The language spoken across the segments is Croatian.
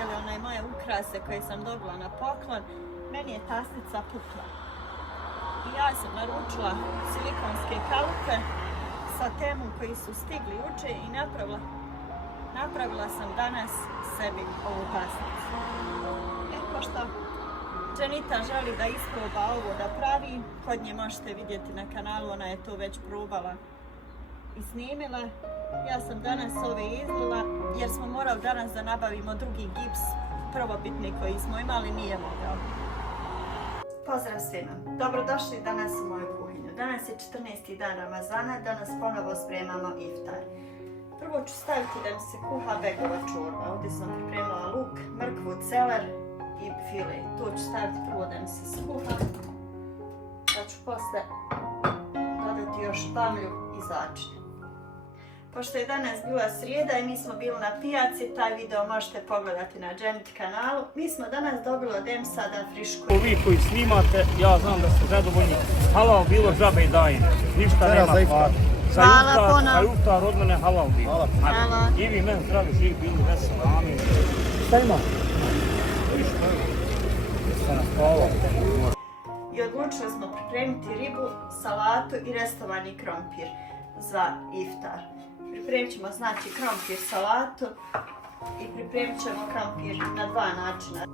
vidjeli one moje ukrase koje sam dobila na poklon, meni je tasnica pukla. I ja sam naručila silikonske kalupe sa temom koji su stigli juče i napravila sam danas sebi ovu tasnicu. Pošto Dženita želi da isproba ovo da pravi, kod nje možete vidjeti na kanalu, ona je to već probala i snimila. Ja sam danas ove izlila jer smo morali danas da nabavimo drugi gips, prvobitni koji smo imali nije mogao. Pozdrav svima, dobrodošli danas u moju kuhinju. Danas je 14. dan Ramazana, danas ponovo spremamo iftar. Prvo ću staviti da mi se kuha begova čorba. Ovdje sam pripremila luk, mrkvu, celer i file. To ću staviti prvo da mi se skuha. Pa ću posle dodati još bamlju i začin. Pošto je danas bila srijeda i mi smo bili na pijaci, taj video možete pogledati na Dženit kanalu. Mi smo danas dobili od Emsada frišku. Vi koji snimate, ja znam da ste zadovoljni. Halal bilo žabe i dajem. Ništa nema hvala. Hvala puno. Za iftar od mene halal bilo. Hvala. I vi meni zdravi živi bili veseli. Amin. Šta ima? Ništa. Jeste nas hvala. I odlučili smo pripremiti ribu, salatu i restovani krompir za iftar. Pripremit ćemo znači krompir salatu i pripremit ćemo krompir na dva načina.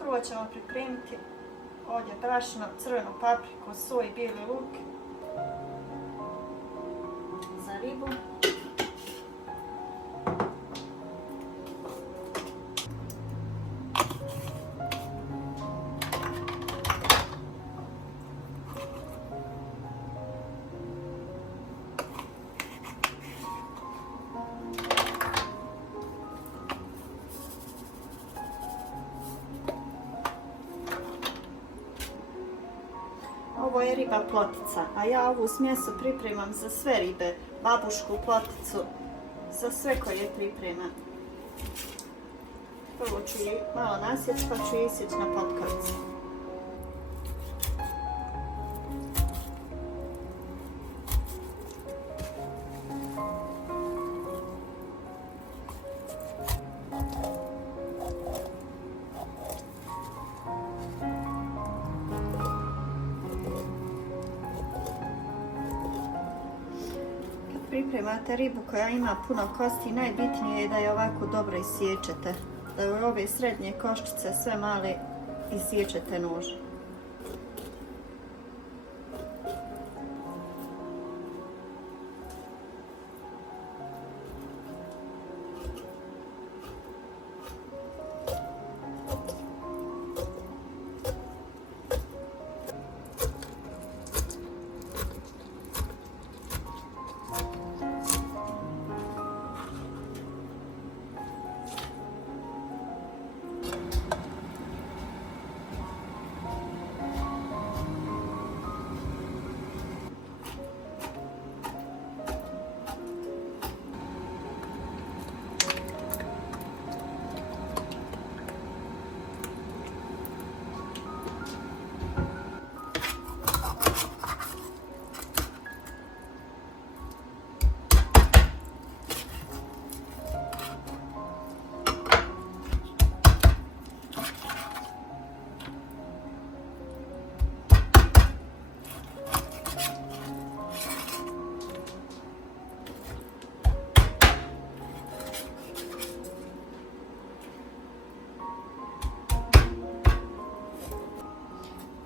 Prvo ćemo pripremiti ovdje brašno, crvenu papriku, soj, bijeli luk za ribu. Ovo je riba plotica, a ja ovu smjesu pripremam za sve ribe, babušku, ploticu, za sve koje pripremam. Prvo ću je malo nasjeći, pa ću je isjeći na potkovicu. pripremate ribu koja ima puno kosti, najbitnije je da je ovako dobro isječete. Da u ove srednje koščice sve male isječete nožem.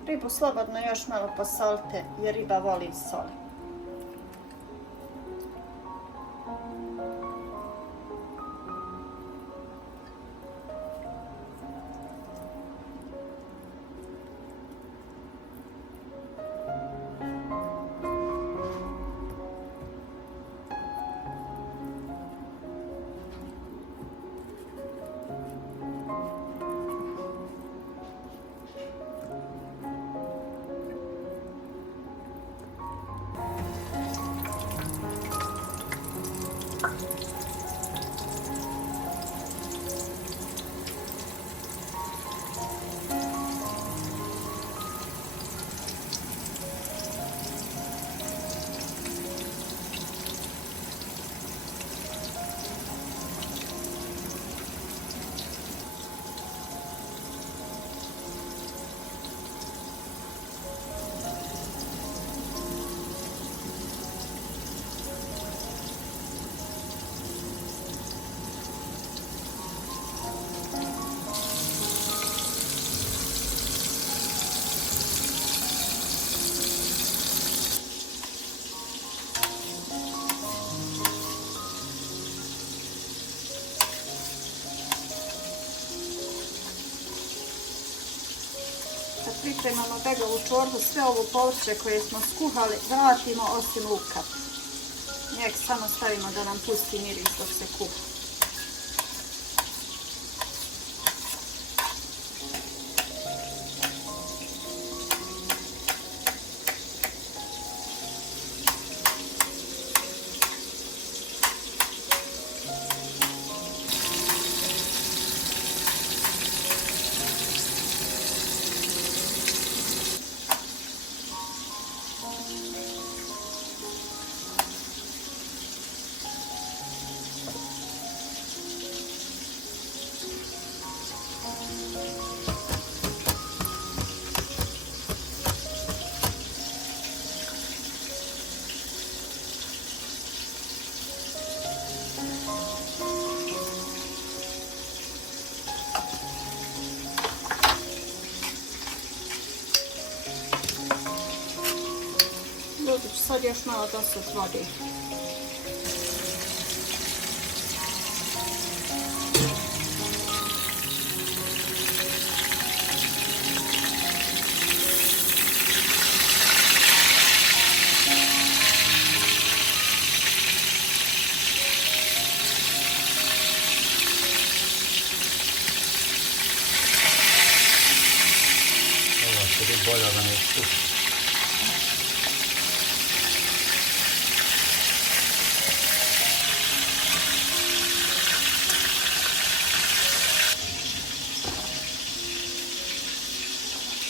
Ribu slobodno još malo posolite jer riba voli sol. Pripremamo begovu čorbu, sve ovo povrće koje smo skuhali vratimo osim luka. Njeg samo stavimo da nam pusti miris dok se kuha. Sad još malo dosuti vode. Ovo će biti bolje da ne skuši.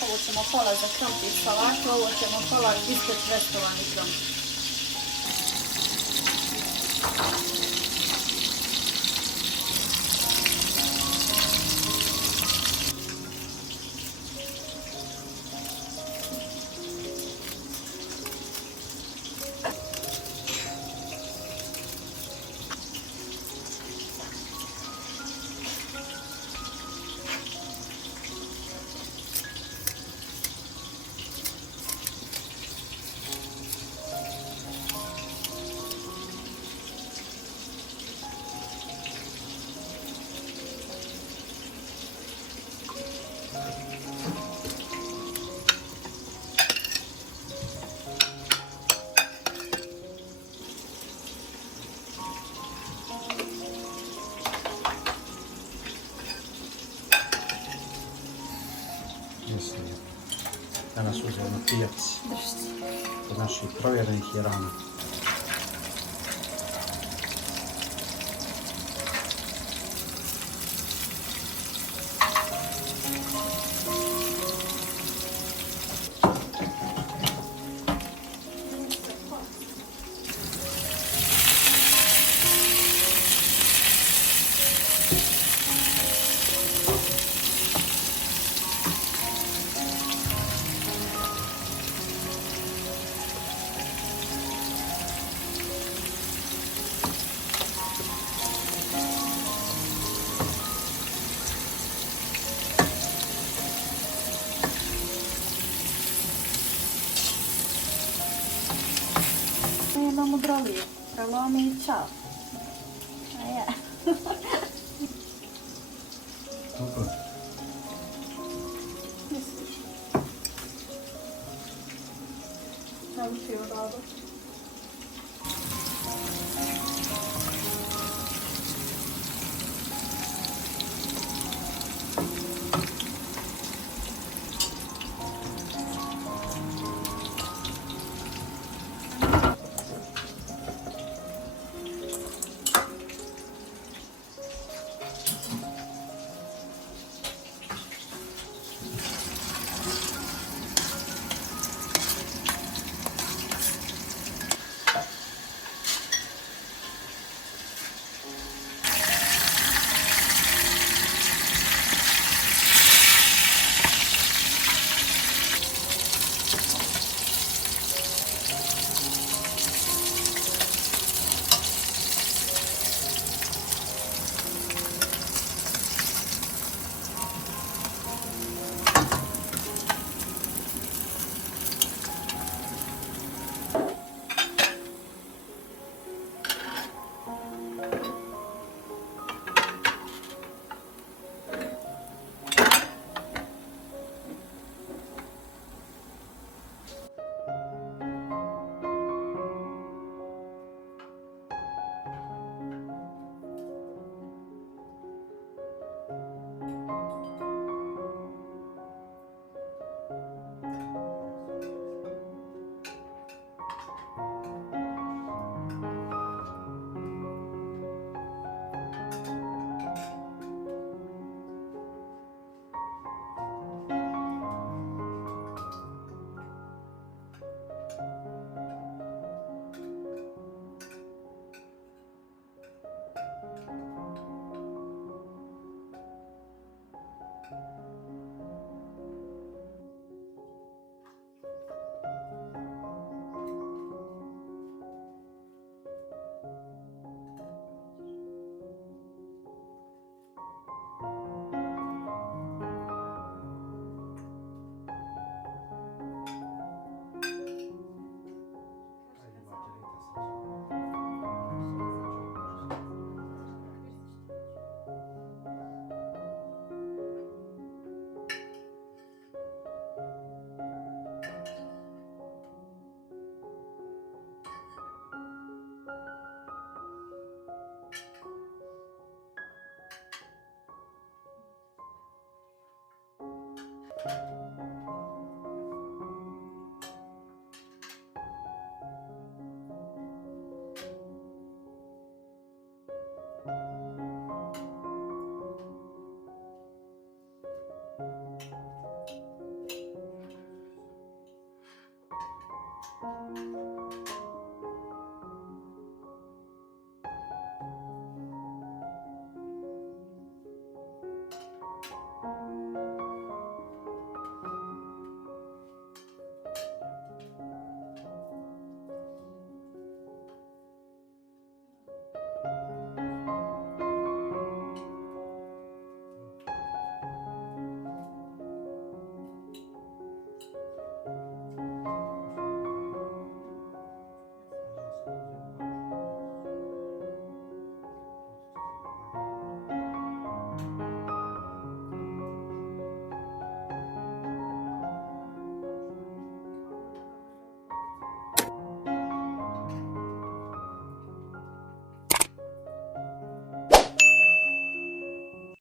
Ovo ćemo pola za krompir salatu, ovo ćemo pola ispred restovani krompir. Danas uzeo na pijaci Držite. od naših provjerenih jerana. Jedno mudrolije. Prolomi i čao. A ja.